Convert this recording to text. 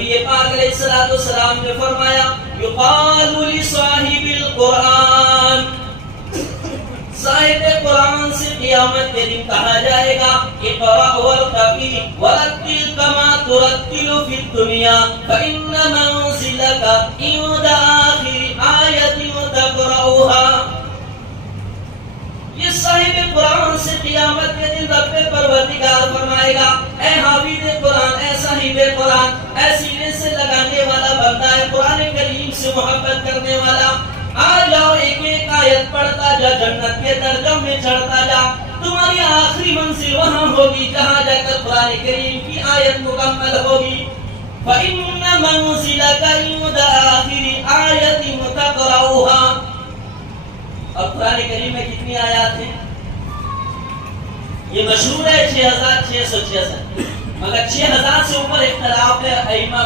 یہ پاک علیہ السلام نے فرمایا یقال لصاحب القرآن، صاحب قرآن سے قیامت کے دن کہا جائے گا اقرأ وارتقی ورتل کما ترتل فی الدنیا فإن منزلک عند آخر آیت تقرأها۔ یہ صاحب قرآن سے قیامت کے دن رب پروردگار فرمائے گا اے حافظ قرآن، اے صاحب قرآن، اے سینے سے لگانے والا بندہ ہے، قرآن کریم سے محبت کرنے والا، آ جاؤ ایک ایک آیت پڑھتا جا، جنت کے درجوں میں چڑھتا جا، تمہاری آخری منزل وہاں ہوگی جہاں جا کر قرآن کریم کی آیت مکمل ہوگی۔ فَإِنَّ مَنزِلَكَ عِندَ آخِرِ آیَةٍ تَقْرَؤُهَا۔ اب قرآن کریم میں کتنی آیات ہیں؟ یہ مشہور ہے 6666، مگر 6000 سے اوپر اختلاف ہے ائمہ